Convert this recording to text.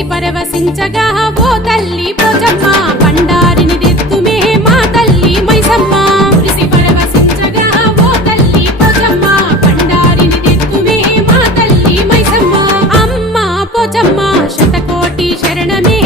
మురిసి పరవశించగా ఓ తల్లి పోచమ్మ బండారిని తెత్తుమే మా తల్లి మైసమ్మ మురిసి పరవశించగా ఓ తల్లి పోచమ్మ బండారిని తెత్తుమే మా తల్లి మైసమ్మ అమ్మ పోచమ్మ శతకోటి శరణమే